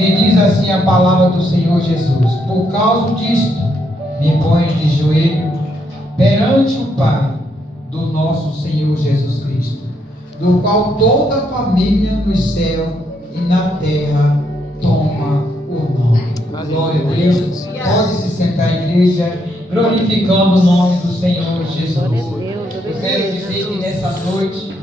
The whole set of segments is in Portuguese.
que diz assim a palavra do Senhor Jesus: por causa disto, me ponho de joelho perante o Pai do nosso Senhor Jesus Cristo, do qual toda a família no céu e na terra toma o nome. Glória a Deus. Pode se sentar, igreja, glorificando o nome do Senhor Jesus. Eu quero dizer que nessa noite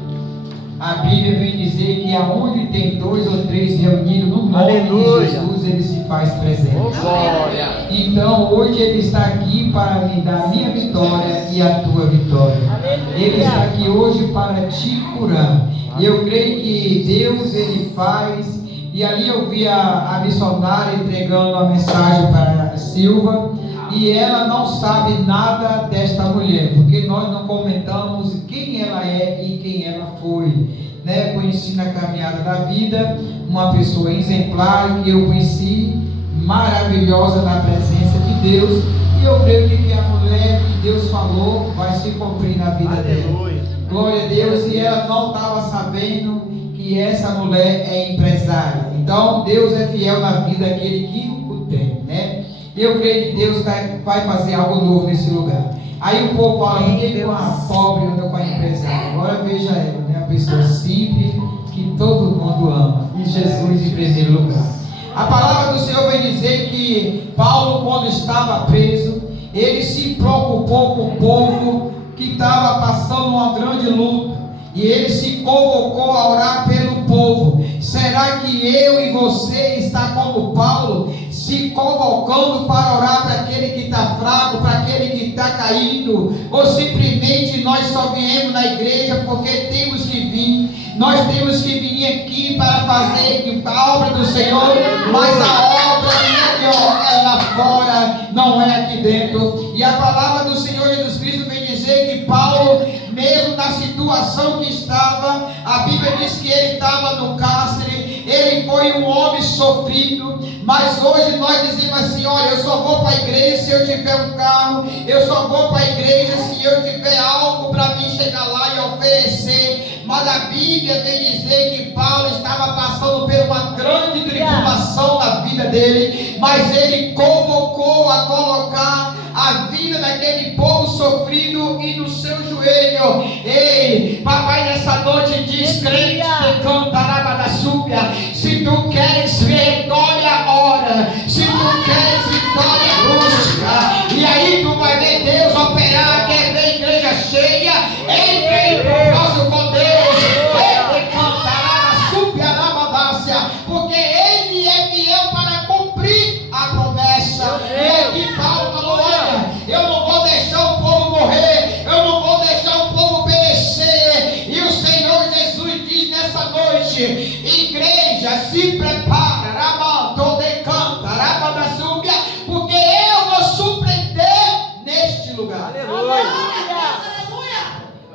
a Bíblia vem dizer que aonde tem 2 ou 3 reunidos no nome de Jesus, Ele se faz presente. Glória. Então hoje Ele está aqui para me dar a minha vitória e a tua vitória. Ele está aqui hoje para te curar. E eu creio que Deus Ele faz. E ali eu vi a missionária entregando a mensagem para a Silva. E ela não sabe nada desta mulher, porque nós não comentamos quem ela é e quem ela foi, né? Conheci na caminhada da vida uma pessoa exemplar que eu conheci, maravilhosa na presença de Deus, e eu creio que a mulher que Deus falou vai se cumprir na vida dela. Glória a Deus. E ela não estava sabendo que essa mulher é empresária. Então Deus é fiel na vida daquele que o tem, né? Eu creio que Deus vai fazer algo novo nesse lugar. Aí o povo fala, por que uma pobre anda com a empresária? Agora veja ela, né? A pessoa simples que todo mundo ama. E Jesus em primeiro lugar. A palavra do Senhor vai dizer que Paulo, quando estava preso, ele se preocupou com o povo que estava passando uma grande luta. E ele se convocou a orar pelo povo. Será que eu e você está como Paulo, se convocando para orar para aquele que está fraco, para aquele que está caído? Ou simplesmente nós só viemos na igreja porque temos que vir? Nós temos que vir aqui para fazer a obra do Senhor, mas a obra é lá fora, não é aqui dentro. E a palavra do Senhor Jesus Cristo vem dizer que Paulo, mesmo na situação que estava, a Bíblia diz que ele estava no cárcere, ele foi um homem sofrido, mas hoje nós dizemos assim, olha, eu só vou para a igreja se eu tiver um carro, eu só vou para a igreja se eu tiver algo para mim chegar lá e oferecer. Mas a Bíblia vem dizer que Paulo estava passando por uma grande tribulação na vida dele, mas ele convocou a colocar a vida daquele povo sofrido e no seu joelho. Ei, papai nessa noite diz, crente que cantará da súbia, se tu queres vitória, ora, se tu queres vitória, busca. E aí tu vai ver Deus operar, quer ver a igreja cheia, entre em propósito com Deus, ele cantará da súbia na mandácia, porque ele é fiel para cumprir a promessa. E aqui Paulo falou, olha, eu não vou deixar o povo morrer, eu não vou deixar o povo perecer. E o Senhor Jesus diz nessa noite, igreja, se prepara, porque eu vou surpreender neste lugar. Aleluia.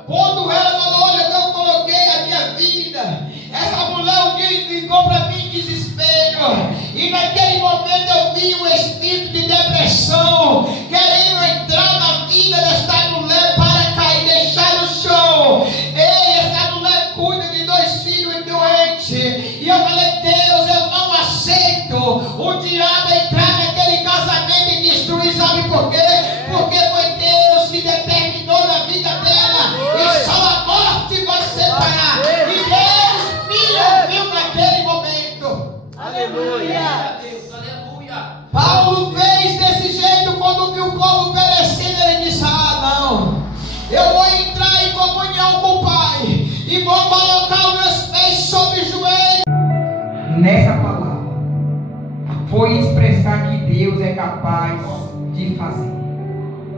Quando ela falou, olha, eu coloquei a minha vida, essa mulher um dia ligou para mim em desespero, e naquele momento eu vi um espírito de depressão querendo entrar na vida desta mulher para cair, deixar no chão. Ei, essa mulher cuida de 2 filhos doentes, e eu falei, Deus, eu não aceito o diabo entrar naquele casamento e destruir. Sabe por quê? Porque foi Deus que determinou na vida dela, e só a morte vai separar. E Deus me ouviu naquele momento. Aleluia. Paulo fez desse jeito quando viu o povo perecendo. Ele disse, não, eu vou entrar em comunhão com o Pai e vou colocar os meus pés sobre o joelho. Nessa palavra foi expressar que Deus é capaz de fazer.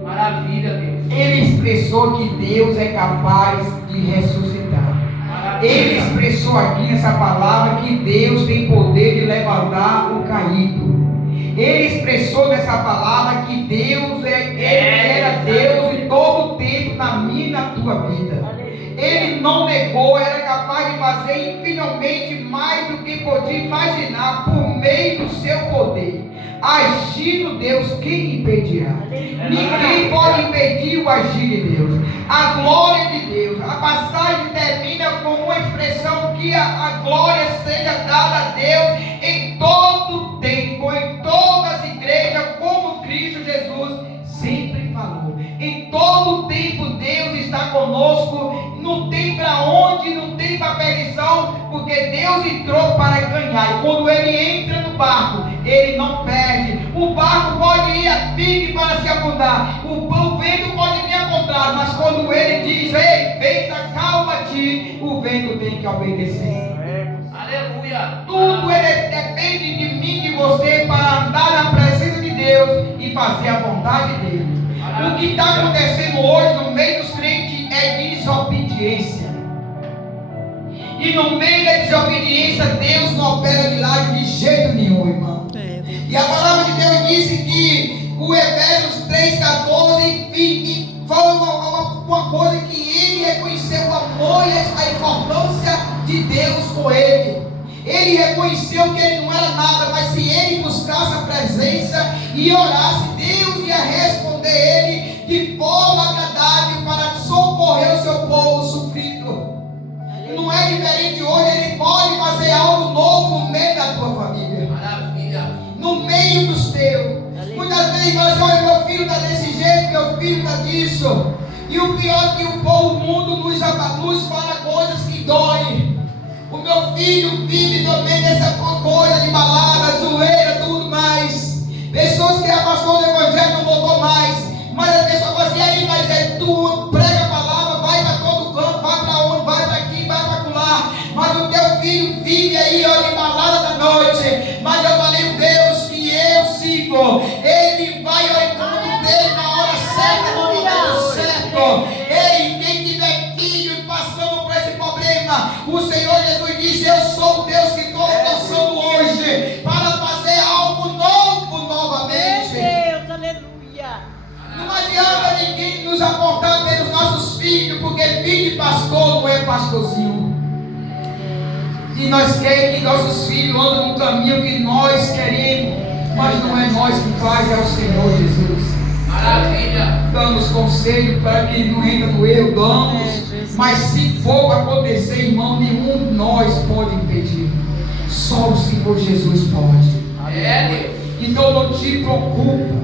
Maravilha, Deus. Ele expressou que Deus é capaz de ressuscitar. Ele expressou aqui nessa palavra que Deus tem poder de levantar o caído. Ele expressou nessa palavra que Deus era Deus em todo o tempo na minha e na tua vida. Ele não negou, era capaz de fazer infinitamente mais do que podia imaginar por meio do seu poder. Agindo Deus, quem impedirá? Ninguém pode impedir o agir de Deus. A glória de Deus. A passagem termina com uma expressão que a glória seja dada a Deus em todo Deus entrou para ganhar. E quando ele entra no barco, ele não perde. O barco pode ir a pique para se afundar. O vento pode vir a contrário. Mas quando ele diz: ei, venta, calma-te, o vento tem que obedecer. Aleluia. Tudo depende de mim, de você, para andar na presença de Deus e fazer a vontade dele. O que está acontecendo hoje no meio dos crentes é desobediência. E no meio da desobediência, Deus não opera milagre de jeito nenhum, irmão. E a palavra de Deus disse que o Efésios 3,14 foi uma coisa que ele reconheceu o amor e a importância de Deus com ele. Ele reconheceu que ele não era nada, mas se ele buscasse a presença e orasse, Deus ia responder ele de forma agradável para socorrer o seu povo sofrido. Não é diferente hoje, ele pode fazer algo novo no meio da tua família. Maravilha. No meio dos teus. Muitas vezes fala assim: olha, meu filho está desse jeito, meu filho está disso. E o pior é que o mundo nos fala coisas que doem. O meu filho vive também dessa coisa de balada, zoeira, tudo mais. Pessoas que afastou do evangelho, não voltou mais. Mas a pessoa fala assim: aí, mas tu prega a palavra, vai para todo canto, vai para onde, vai para aqui, vai para lá. Mas o teu filho vive aí, olha, em balada da noite. Mas eu falei: o Deus que eu sigo, ele vai ao encontro dele na hora certa, no momento certo. Ei, quem tiver filho passando por esse problema, o Senhor Jesus disse: eu sou o Deus que estou alcançando hoje para fazer algo novo novamente. Deus, aleluia. Não adianta ninguém nos apontar pelos nossos filhos, porque filho de pastor não é pastorzinho. E nós queremos que nossos filhos andem no caminho que nós queremos, mas não é nós que faz, é o Senhor Jesus. Maravilha. Damos conselho para que não entre no erro, damos. Mas se for acontecer, irmão, nenhum de nós pode impedir. Só o Senhor Jesus pode. É, Deus. Então não te preocupa,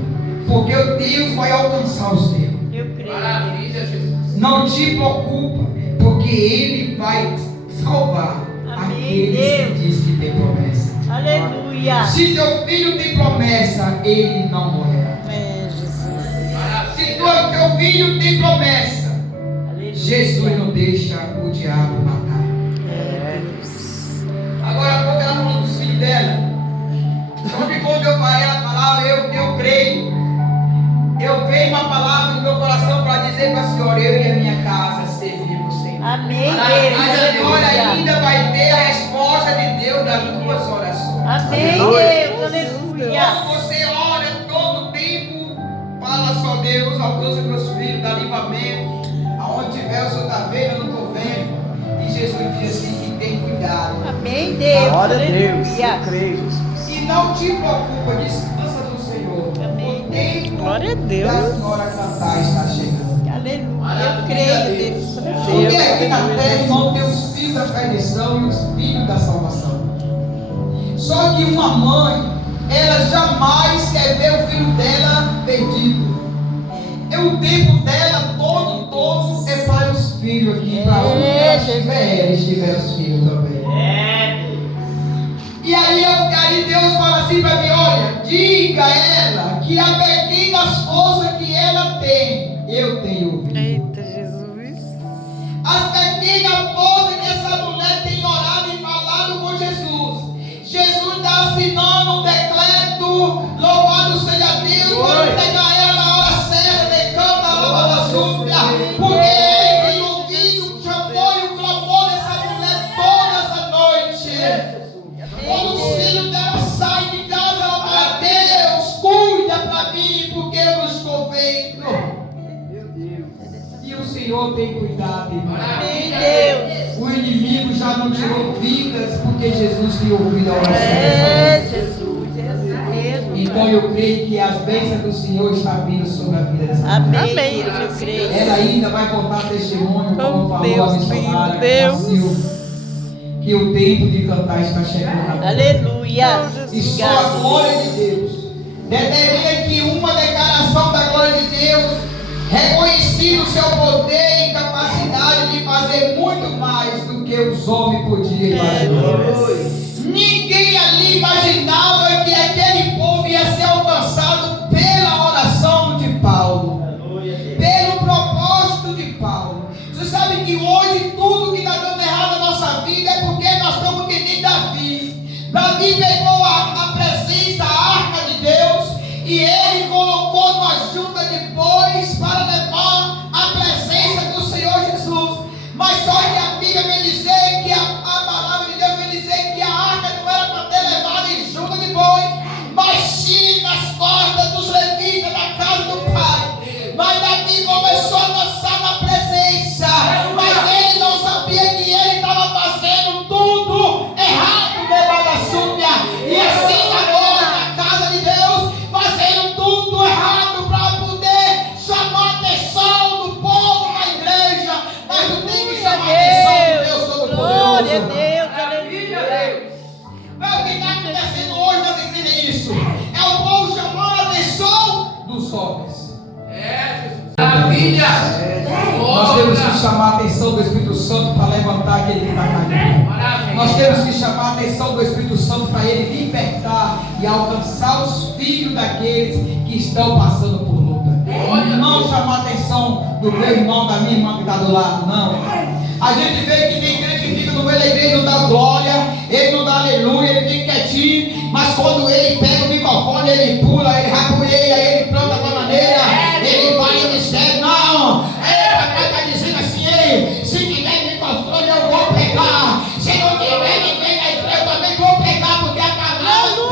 porque Deus vai alcançar os teus. Eu creio. Maravilha, Jesus. Não te preocupa, porque Ele vai salvar aqueles que diz que tem promessa. Aleluia. Se teu filho tem promessa, ele não morrerá. É, Jesus. Se teu filho tem promessa, Aleluia. Jesus não deixa o diabo matar. Agora há pouco ela falou dos filhos dela. Então quando eu falei a palavra, eu creio. Eu veio uma palavra no meu coração para dizer para a senhora: eu e a minha casa servimos o Senhor. Amém, A Deus. senhora Aleluia. ainda vai ter a resposta de Deus das tuas orações. Amém, Deus. Aleluia. Quando você ora todo tempo, fala só: Deus, alcança meus filhos, dá livramento. Aonde tiver, o Senhor está vendo, eu não estou vendo. E Jesus diz assim: que tem cuidado. Amém, Deus. Glória a Deus, Aleluia. eu creio, Jesus. E não te preocupa, descansa no Senhor. Amém. O tempo Glória a Deus. da senhora cantar está chegando. Aleluia. Eu creio, Deus. Porque aqui na terra, irmão, tem os filhos da perdição e os filhos da salvação. Só que uma mãe, ela jamais quer ver o filho dela perdido. O tempo dela todo é para os filhos aqui, para onde ela estiver os filhos também. E aí Deus fala assim para mim: olha, diga a ela que a pequenas forças que ela tem, eu tenho ouvido. Eita, Jesus. As pequenas forças que essa mulher tem orado e falado com Jesus. Jesus está assinando um decreto, louvado seja Deus, para entregar ela na hora certa, decanta a lava da súbia, porque ele tem ouvido o clamor e o clamor dessa mulher todas as noites. Quando os filhos dela saem de casa, ela fala: Deus, cuida para mim, porque eu não estou vendo. E o Senhor tem cuidado, irmão. Amém, Deus. O inimigo já não tirou vidas, porque Jesus tem ouvido a oração É, dessa mulher. Jesus. É mesmo. Então eu creio que as bênçãos do Senhor estão vindo sobre a vida dessa mulher. Amém, Deus. Eu creio. Ela ainda vai contar testemunho, como Oh, falou Deus, a missionária Deus. Silvia, que o tempo de cantar está chegando na vida. Aleluia. E só a glória de Deus determina que uma declaração da glória de Deus, reconhecido o seu poder e capacidade de fazer muito mais do que que os homens podiam imaginar. Ninguém ali imaginava que aquele povo ia ser alcançado pela oração de Paulo, pelo propósito de Paulo. Você sabe que hoje tudo que está dando errado na nossa vida é porque nós estamos que nem Davi. Davi pegou a presença, a arca de Deus, e ele colocou numa junta de bois para levar a presença do Senhor Jesus. Mas só que a Bíblia vem dizer que a palavra de Deus vem dizer que a arca não era para ter levado em junta de boi, mas sim nas costas dos levitas da casa do pai. Mas Davi começou a dançar na presença, mas ele não sabia que ele estava fazendo tudo errado debaixo da súbia. E assim agora na casa de Deus, fazendo tudo errado para poder chamar a atenção do povo na igreja. Mas não tem que chamar a atenção do Deus Todo-Poderoso. Glória a Deus, aleluia. O que está acontecendo hoje nas igrejas é isso. É o povo chamando a atenção dos homens. É, Jesus. Maravilha. Nós temos que chamar a atenção do Espírito Santo para levantar aquele que está caído. Maravilha. Nós temos que chamar a atenção do Espírito Santo para ele libertar e alcançar os filhos daqueles que estão passando por luta. Não chamar a atenção do meu irmão, da minha irmã que está do lado, não. A gente vê que tem crente que fica no meio da igreja, não dá glória, ele não dá aleluia, ele fica quietinho, mas quando ele pega o microfone, ele pula, ele rapueia, ele planta com a maneira, ele vai e diz, não, papai está dizendo assim, ei, se tiver microfone eu vou pregar, se não tiver ninguém na igreja eu também vou pregar, porque a palavra de Deus,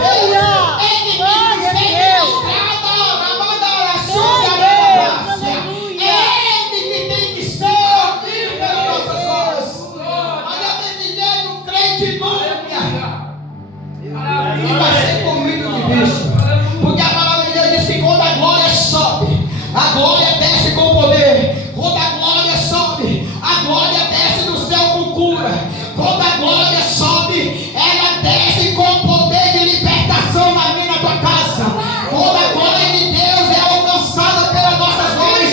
ele tem que ser ministrada, na mão da oração, ele que tem que ser ouvido pelas nossas horas. Mas eu tenho um crente nunca e vai ser comido de bicho, porque a palavra de Deus diz que quando a glória sobe, a glória desce com poder. Quando a glória sobe, a glória desce do céu com cura. Quando a glória sobe, ela desce com poder de libertação na minha e na tua casa. Quando a glória de Deus é alcançada pelas nossas mãos,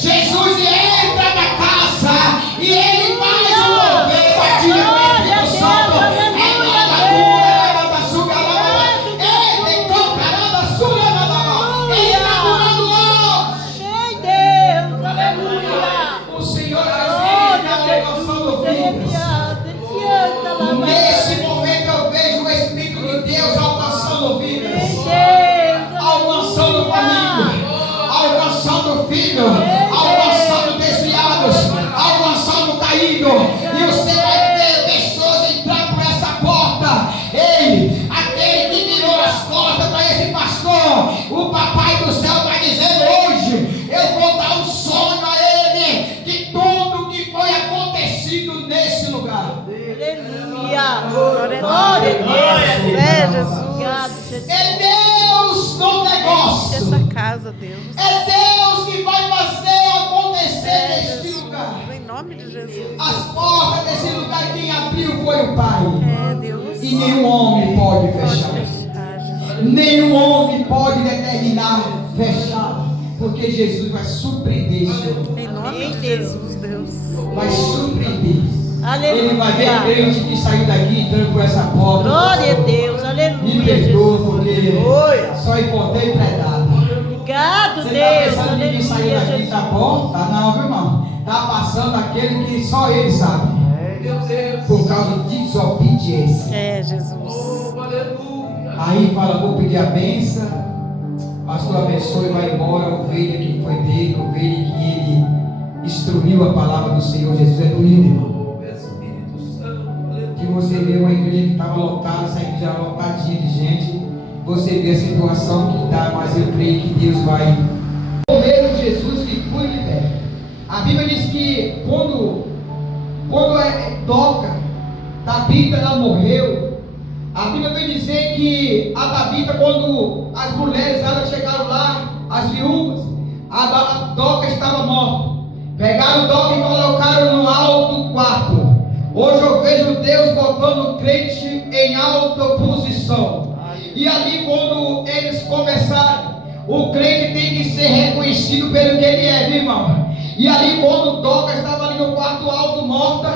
Jesus entra na casa e ele faz o mover partilha com o Espírito Santo. É nova cura, é nova suga, é nova. Ele compra nova suga, nova. Ele está curando hoje. Ei, Deus, aleluia. O Senhor Jesus está alcançando vidas. Nesse momento eu vejo o Espírito de Deus alcançando vidas, alcançando família, alcançando filho, alcançando desviados, alcançando caído. E você vai ver pessoas entrar por essa porta. Ei, aquele que virou as costas para esse pastor, o papai do céu vai dizer hoje, eu vou dar um sonho a ele de tudo que foi acontecido nesse lugar. Aleluia. Glória a Deus. É, Jesus. Obrigado, Jesus. É Deus no negócio. Essa casa, Deus. É Deus que vai fazer acontecer neste lugar. Em nome de Jesus. As portas desse lugar quem abriu foi o Pai. É, Deus. E nenhum homem pode fechar. Jesus. Nenhum homem pode determinar fechar. Porque Jesus vai surpreender, Senhor. Em nome de Jesus, Deus. Vai surpreender. Aleluia. Ele vai ver crente que saiu daqui entrando por essa porta. Glória a Deus. Me Aleluia. perdoa Jesus. porque só encontrei predada. Obrigado, Você está Deus. pensando que quem saiu Aleluia, daqui Jesus. está bom? Tá não, viu, irmão? Está passando aquele que só ele sabe. Meu Deus. Por causa de desobediência. É, Jesus. Oh, aleluia. Aí fala, vou pedir a bênção. Pastor abençoe e vai embora. A ovelha que foi dele, a ovelha que ele instruiu a palavra do Senhor Jesus. É do irmão. Oh, Espírito Santo. Aleluia. Que você vê uma igreja que estava lotada, essa igreja lotadinha de gente. Você vê a situação que está, mas eu creio que Deus vai. O mesmo Jesus que cura e liberta. A Bíblia diz que quando toca, Tabita ela morreu. A Bíblia vai dizer que a Tabita, quando as mulheres elas chegaram lá, as viúvas, a Doca estava morta. Pegaram o Doca e colocaram no alto quarto. Hoje eu vejo Deus botando o crente em alta posição. E ali quando eles começaram, o crente tem que ser reconhecido pelo que ele é, viu, irmão? E ali quando Doca estava ali no quarto alto morta,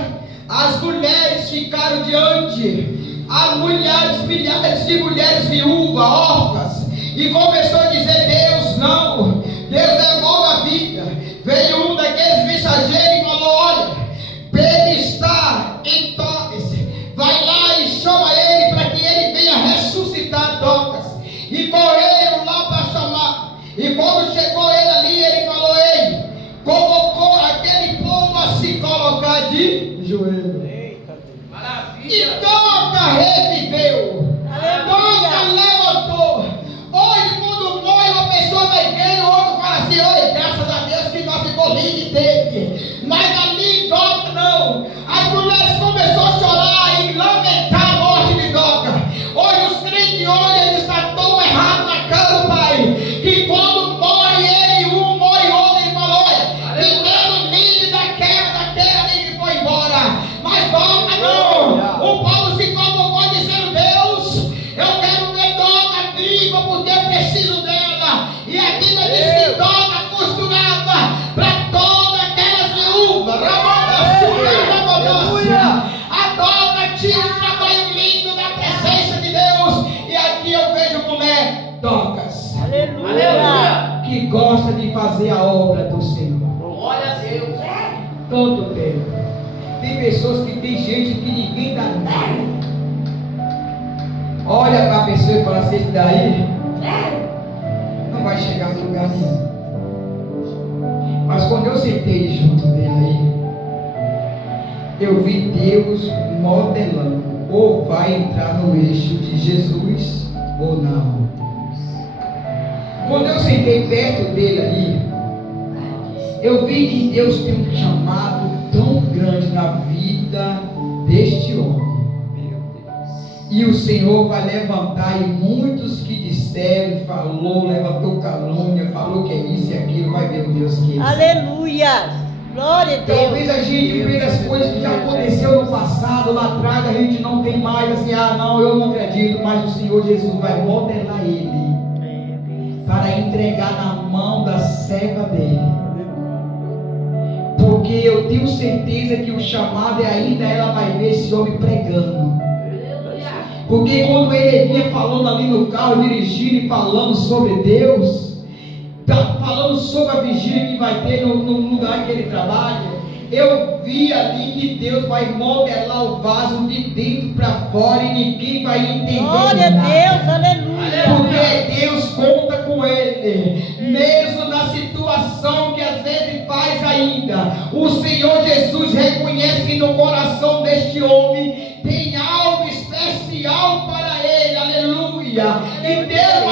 as mulheres ficaram diante, as mulheres, milhares de mulheres viúvas, órfãs, e começou a dizer: Deus não, Deus devolve a vida. Veio um daqueles mensageiros e falou: olha, Pedro está em Toques, vai lá e chama ele para que ele venha ressuscitar Dorcas. E correram lá para chamar, e quando chegou ele ali, ele falou: ei, convocou aquele povo a se colocar de joelho. E Dorcas reviveu, Dorcas levantou. Hoje, quando morre uma pessoa da igreja, o outro fala assim: oi, graças a Deus que nós ficou livre dele. Mas ali em Dorcas não. As mulheres começaram a chorar e lamentar a morte de Dorcas. Hoje os crentes hoje, eles estão tão errados na cara do Pai, que quando morre ele, um morre outro, ele falou: olha, ficamos livres daquele ali que foi embora. Mas Dorcas não. O Paulo se convocou dizendo: Deus, eu quero ver Dorcas viva, porque eu preciso dela. E a Bíblia diz que Dorcas costurava para todas aquelas viúvas. A Dorcas tinha um trabalho lindo na presença de Deus. E aqui eu vejo mulher Dorcas, Aleluia. que gosta de fazer a obra do Senhor. Glória a Deus. Todo tempo. Tem pessoas que tem gente que ninguém dá nada. Olha para a pessoa e fala assim: esse daí não vai chegar no lugar nenhum. Mas quando eu sentei junto dele aí, eu vi Deus modelando: ou vai entrar no eixo de Jesus ou não. Quando eu sentei perto dele ali, eu vi que Deus tem um chamado tão grande na vida deste homem. E o Senhor vai levantar, e muitos que disseram, falou, levantou calúnia, falou que é isso e aquilo, vai ver o Deus que é. Aleluia. Glória a Deus. Talvez a gente veja as coisas que já aconteceu no passado, lá atrás, a gente não tem mais assim: ah não, eu não acredito, mas o Senhor Jesus vai modelar ele para entregar na mão da serva dele. Porque eu tenho certeza que o chamado é ainda, ela vai ver esse homem pregando. Porque quando ele vinha falando ali no carro, dirigindo e falando sobre Deus, falando sobre a vigília que vai ter no lugar que ele trabalha, eu vi ali que Deus vai modelar o vaso de dentro para fora e ninguém vai entender. Glória a Deus, aleluia. Porque Deus conta com ele, mesmo na situação que às vezes faz ainda. O Senhor Jesus reconhece que no coração deste homem tem algo especial para ele, aleluia. E Deus